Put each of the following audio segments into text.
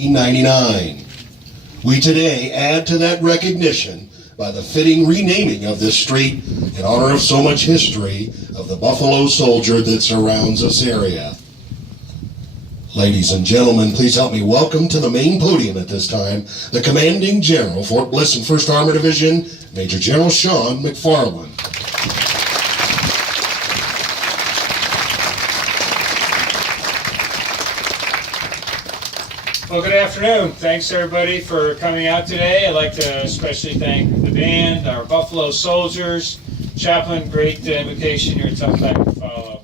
1999. We today add to that recognition by the fitting renaming of this street in honor of so much history of the Buffalo Soldier that surrounds this area. Ladies and gentlemen, please help me welcome to the main podium at this time the Commanding General, Fort Bliss and 1st Armored Division, Major General Sean McFarland. Well, good afternoon. Thanks, everybody, for coming out today. I'd like to especially thank the band, our Buffalo Soldiers, Chaplain. Great invocation. You're a tough act to follow,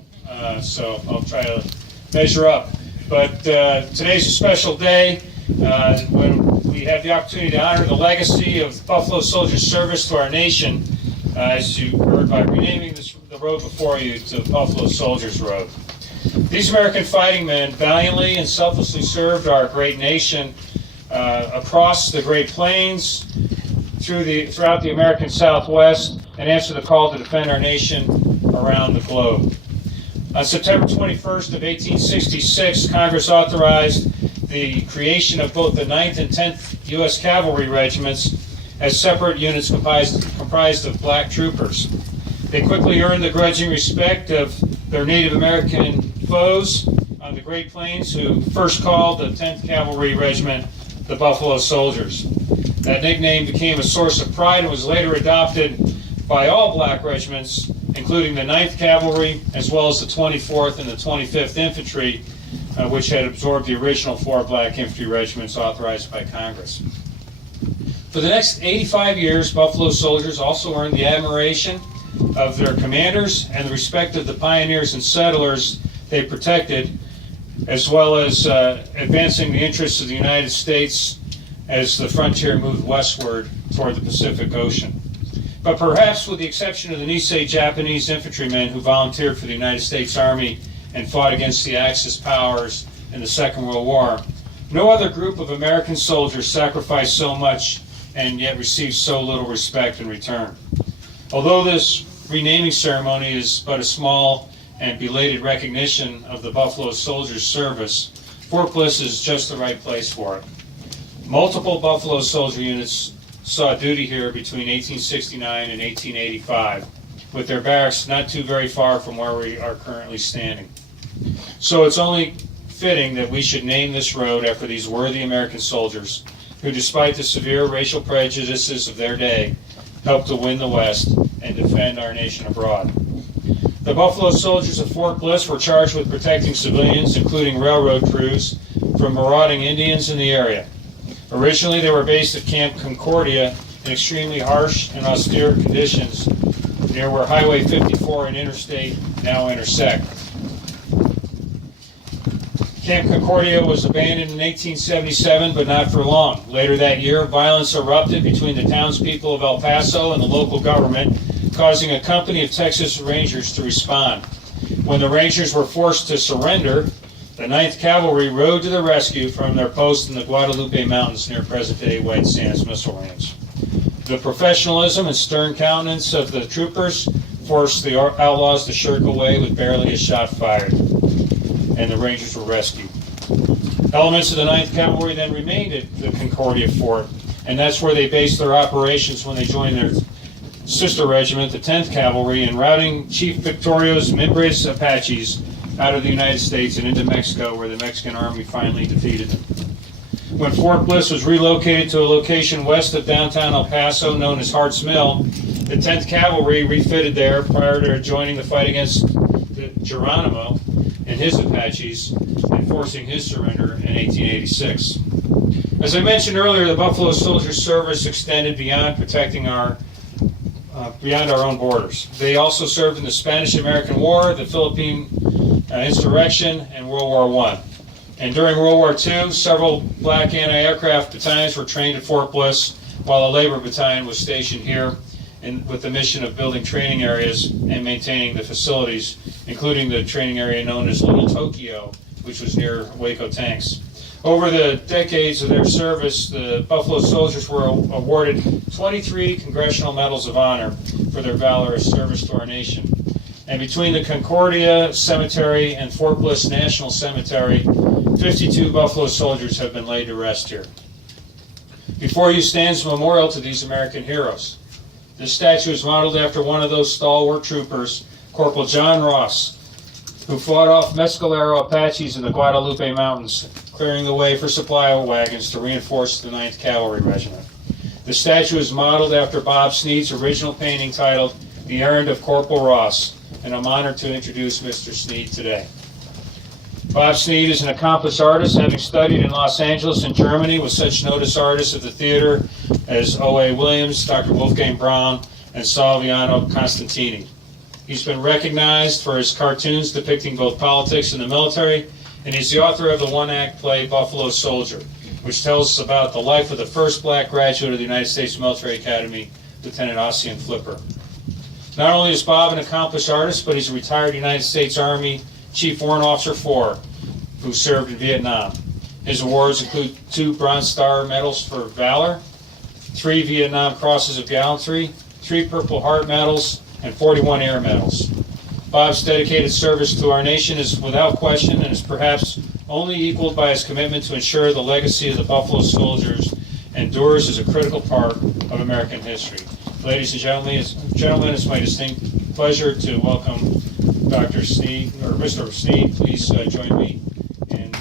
so I'll try to measure up. But today's a special day when we have the opportunity to honor the legacy of Buffalo Soldiers' service to our nation, as you heard, by renaming the road before you to Buffalo Soldiers Road. These American fighting men valiantly and selflessly served our great nation across the Great Plains, throughout the American Southwest, and answered the call to defend our nation around the globe. On September 21st of 1866, Congress authorized the creation of both the 9th and 10th U.S. Cavalry Regiments as separate units comprised of black troopers. They quickly earned the grudging respect of their Native American foes on the Great Plains, who first called the 10th Cavalry Regiment the Buffalo Soldiers. That nickname became a source of pride and was later adopted by all black regiments, including the 9th Cavalry, as well as the 24th and the 25th Infantry, which had absorbed the original 4 black infantry regiments authorized by Congress. For the next 85 years, Buffalo Soldiers also earned the admiration of their commanders and the respect of the pioneers and settlers they protected, as well as advancing the interests of the United States as the frontier moved westward toward the Pacific Ocean. But perhaps with the exception of the Nisei Japanese infantrymen who volunteered for the United States Army and fought against the Axis powers in the Second World War, no other group of American soldiers sacrificed so much and yet received so little respect in return. Although this renaming ceremony is but a small and belated recognition of the Buffalo Soldiers' service, Fort Bliss is just the right place for it. Multiple Buffalo Soldier units saw duty here between 1869 and 1885, with their barracks not too very far from where we are currently standing. So it's only fitting that we should name this road after these worthy American soldiers who, despite the severe racial prejudices of their day, helped to win the West and defend our nation abroad. The Buffalo Soldiers of Fort Bliss were charged with protecting civilians, including railroad crews, from marauding Indians in the area. Originally, they were based at Camp Concordia in extremely harsh and austere conditions near where Highway 54 and Interstate now intersect. Camp Concordia was abandoned in 1877, but not for long. Later that year, violence erupted between the townspeople of El Paso and the local government, causing a company of Texas Rangers to respond. When the Rangers were forced to surrender, the 9th Cavalry rode to the rescue from their post in the Guadalupe Mountains near present-day White Sands Missile Range. The professionalism and stern countenance of the troopers forced the outlaws to shirk away with barely a shot fired, and the Rangers were rescued. Elements of the 9th Cavalry then remained at the Concordia Fort, and that's where they based their operations when they joined their sister regiment, the 10th Cavalry, in routing Chief Victorio's Mimbres Apaches out of the United States and into Mexico, where the Mexican army finally defeated them. When Fort Bliss was relocated to a location west of downtown El Paso known as Hart's Mill, the 10th Cavalry refitted there prior to joining the fight against Geronimo and his Apaches and forcing his surrender in 1886. As I mentioned earlier, the Buffalo Soldiers' service extended beyond protecting beyond our own borders. They also served in the Spanish-American War, the Philippine insurrection, and World War I. And during World War II, several black anti-aircraft battalions were trained at Fort Bliss, while a labor battalion was stationed here with the mission of building training areas and maintaining the facilities, including the training area known as Little Tokyo, which was near Waco Tanks. Over the decades of their service, the Buffalo Soldiers were awarded 23 Congressional Medals of Honor for their valorous service to our nation. And between the Concordia Cemetery and Fort Bliss National Cemetery, 52 Buffalo soldiers have been laid to rest here. Before you stands a memorial to these American heroes. This statue is modeled after one of those stalwart troopers, Corporal John Ross, who fought off Mescalero Apaches in the Guadalupe Mountains, clearing the way for supply wagons to reinforce the 9th Cavalry Regiment. The statue is modeled after Bob Snead's original painting titled The Errand of Corporal Ross, and I'm honored to introduce Mr. Snead today. Bob Snead is an accomplished artist, having studied in Los Angeles and Germany with such noticed artists of the theater as O.A. Williams, Dr. Wolfgang Braun, and Salviano Constantini. He's been recognized for his cartoons depicting both politics and the military, and he's the author of the one-act play Buffalo Soldier, which tells us about the life of the first black graduate of the United States Military Academy, Lieutenant Ossian Flipper. Not only is Bob an accomplished artist, but he's a retired United States Army Chief Warrant Officer 4 who served in Vietnam. His awards include 2 Bronze Star Medals for Valor, 3 Vietnam Crosses of Gallantry, 3 Purple Heart Medals, and 41 Air Medals. Bob's dedicated service to our nation is without question and is perhaps only equaled by his commitment to ensure the legacy of the Buffalo Soldiers endures as a critical part of American history. Ladies and gentlemen, it's my distinct pleasure to welcome Dr. Snead, or Mr. Snead. Please join me in.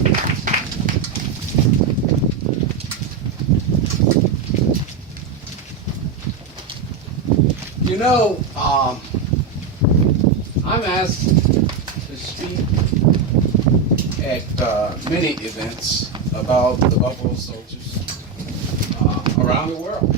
You know, I'm asked to speak at many events about the Buffalo Soldiers around the world.